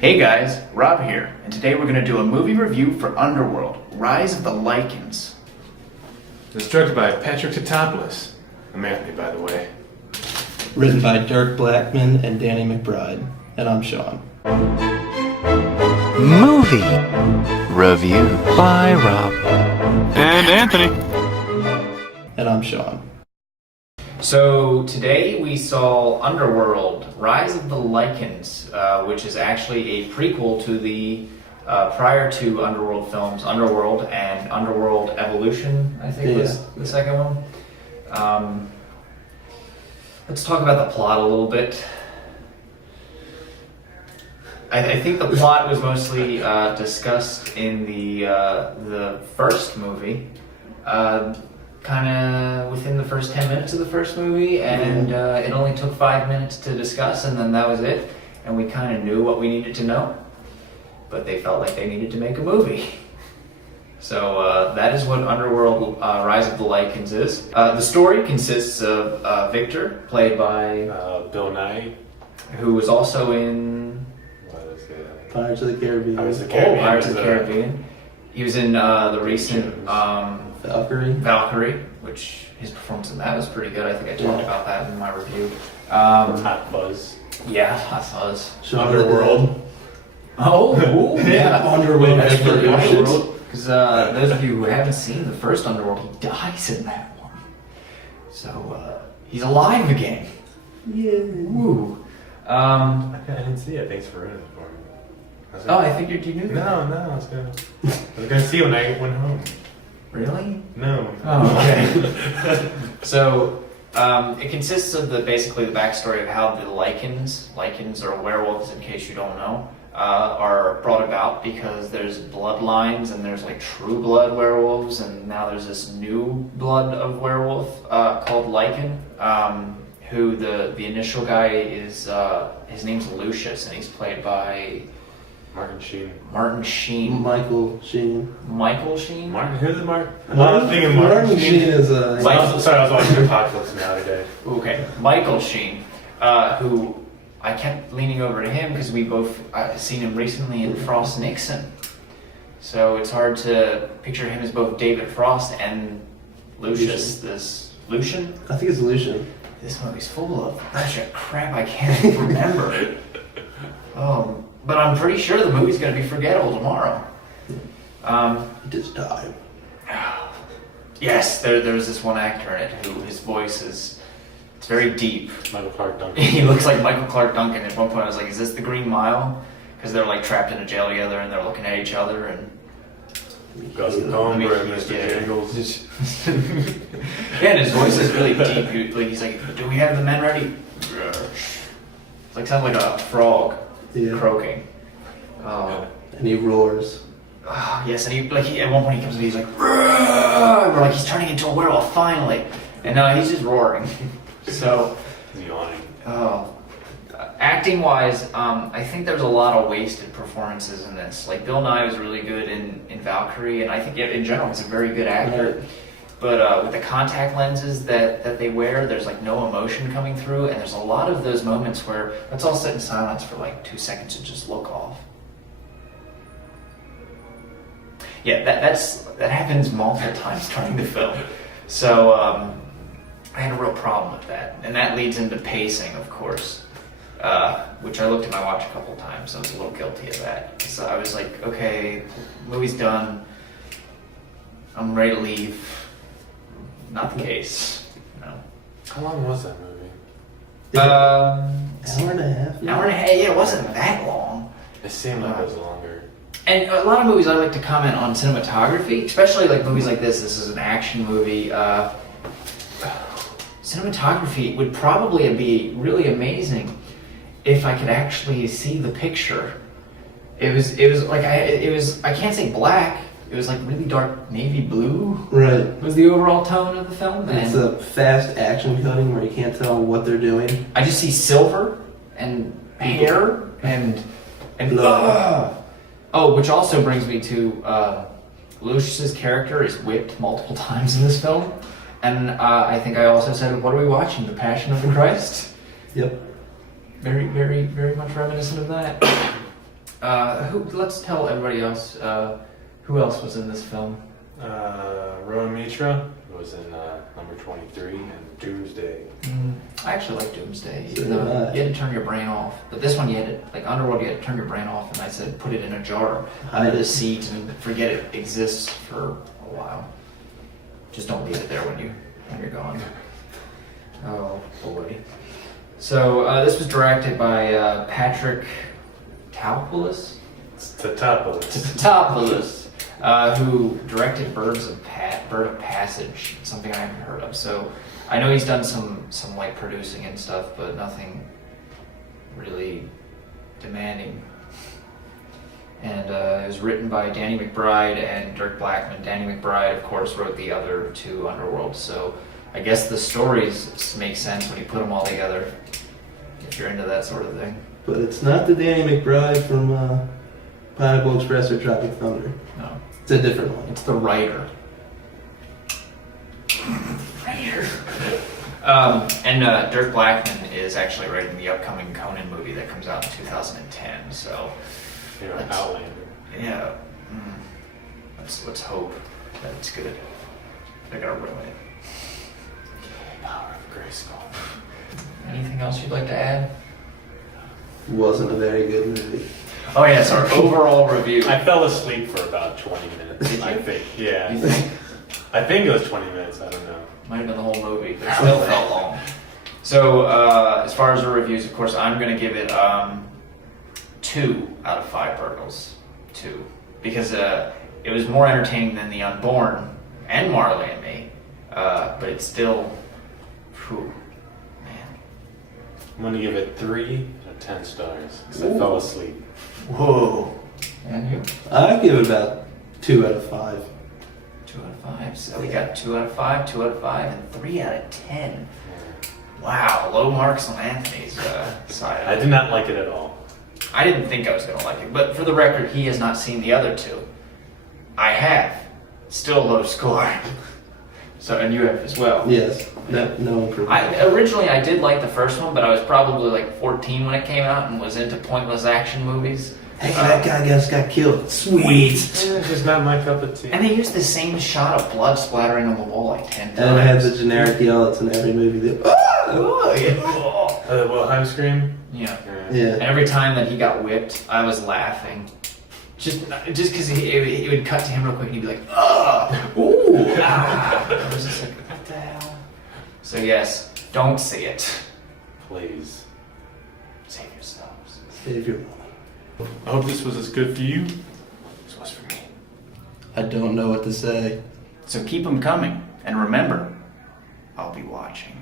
Hey guys, Rob here, and today we're going to do a movie review for Underworld, Rise of the Lycans. It's directed by Patrick Tatopoulos. I'm Anthony, by the way. Written by Dirk Blackman and Danny McBride. And I'm Sean. Movie review by Rob and Anthony. And I'm Sean. So today we saw Underworld, Rise of the Lycans, which is actually a prequel to the prior two Underworld films, Underworld and Underworld Evolution, I think was the second one. Let's talk about the plot a little bit. I think the plot was mostly discussed in the first movie, kind of within the first 10 minutes of the first movie, and it only took 5 minutes to discuss, and then that was it, and we kind of knew what we needed to know, but they felt like they needed to make a movie. So that is what Underworld Rise of the Lycans is. The story consists of Victor, played by Bill Nye, who was also in Pirates of the Caribbean. Pirates of the Caribbean. He was in the recent Valkyrie, which his performance in that was pretty good. I think I talked about that in my review. Hot Fuzz. Yeah, Hot Fuzz. Underworld. Oh, yeah. Underworld. Because those of you who haven't seen the first Underworld, he dies in that one. So he's alive again. Yeah. Woo. I didn't see it. Thanks for ruining it for me. I figured you knew that. No, I was gonna see it when I went home. Really? No. Oh, okay. So, it consists of basically the backstory of how the Lycans are werewolves, in case you don't know, are brought about because there's bloodlines and there's like true blood werewolves, and now there's this new blood of werewolf called Lycan, who the initial guy is, his name's Lucius, and he's played by Martin Sheen. Michael Sheen. Michael Sheen? Who's it, Martin? I was thinking Martin Sheen is Sorry, I was watching Apocalypse Now today. Okay, Michael Sheen, who I kept leaning over to him because we both seen him recently in Frost Nixon. So it's hard to picture him as both David Frost and Lucius. Lucian? I think it's Lucian. This movie's full of a bunch of crap I can't even remember. But I'm pretty sure the movie's going to be forgettable tomorrow. He just died. Yes, there's this one actor in it who his voice it's very deep. Michael Clark Duncan. He looks like Michael Clark Duncan. At one point I was like, is this the Green Mile? Because they're like trapped in a jail together and they're looking at each other and... Gus Combra and Mr. Jingles. Yeah, and his voice is really deep. He's like, do we have the men ready? It's like sounds like a frog croaking. And he roars. Yes, and he at one point he comes and he's like, "Roar!" We're like, he's turning into a werewolf finally, and he's just roaring. So, He's yawning. acting wise, I think there's a lot of wasted performances in this. Like Bill Nye was really good in Valkyrie, and I think in general he's a very good actor. Right. But with the contact lenses that they wear, there's like no emotion coming through, and there's a lot of those moments where let's all sit in silence for like 2 seconds and just look off. Yeah, that happens multiple times during the film. So I had a real problem with that, and that leads into pacing, of course, which I looked at my watch a couple times. I was a little guilty of that. So I was like, okay, movie's done. I'm ready to leave. Not the case, no. How long was that movie? Hour and a half. Hour and a half. Yeah, it wasn't that long. It seemed like it was longer. And a lot of movies I like to comment on cinematography, especially like movies like this. This is an action movie. Cinematography would probably be really amazing if I could actually see the picture. It was like I can't say black. It was like really dark navy blue. Right. Was the overall tone of the film. It's a fast action cutting where you can't tell what they're doing. I just see silver and hair and blood. Which also brings me to Lucius's character is whipped multiple times in this film, and I think I also said, "What are we watching? The Passion of the Christ." Yep. Very, very, very much reminiscent of that. Let's tell everybody else. Who else was in this film? Rowan Mitra was in number 23 and Doomsday. I actually like Doomsday. So You know, did I. you had to turn your brain off. But this one, you had to, like Underworld, you had to turn your brain off, and I said put it in a jar under the seat and forget it exists for a while. Just don't leave it there when you're gone. Oh boy. So this was directed by Patrick Taupoulos. It's Tatopoulos. Tatopoulos, who directed Bird of Passage, something I haven't heard of. So I know he's done some like producing and stuff, but nothing really demanding. And it was written by Danny McBride and Dirk Blackman. Danny McBride, of course, wrote the other two Underworld. So I guess the stories make sense when you put them all together, if you're into that sort of thing. But it's not the Danny McBride from Pineapple Express or Tropic Thunder. No, It's a different one. it's the writer. And Dirk Blackman is actually writing the upcoming Conan movie that comes out in 2010. So, You know, That's- Outlander. yeah, let's hope that it's good. They're gonna ruin it. Power of Grayskull. Anything else you'd like to add? Wasn't a very good movie. Oh yes, our overall review. I fell asleep for about 20 minutes. Did I you? think. Yeah. You think? I think it was 20 minutes. I don't know. Might have been the whole movie, but it still felt long. So, as far as the reviews, of course, I'm going to give it 2 out of 5 Burgles. 2. Because it was more entertaining than The Unborn and Marley and Me. But it's still... Whew, man. I'm going to give it 3 out of 10 stars because I fell asleep. Whoa. And you? I give it about 2 out of 5. 2 out of 5. So we got 2 out of 5, 2 out of 5, and 3 out of 10. Wow, low marks on Anthony's side. I did not like it at all. I didn't think I was going to like it, but for the record, he has not seen the other 2. I have. Still low score. So, and you have as well. Yes. No improvement. Originally, I did like the first one, but I was probably like 14 when it came out and was into pointless action movies. Hey, that guy just got killed. Sweet. It's just not my cup of tea. And they used the same shot of blood splattering on the wall like 10 times. And it had the generic yell that's in every movie. Oh, yeah. Wilhelm scream? Yeah. Yeah. And every time that he got whipped, I was laughing. Just because it would cut to him real quick and he'd be like, "Ugh! Ooh! Ah!" I was just like, what the hell? So yes, don't see it. Please. Save yourselves. Save your money. I hope this was as good for you as it was for me. I don't know what to say. So keep them coming. And remember, I'll be watching.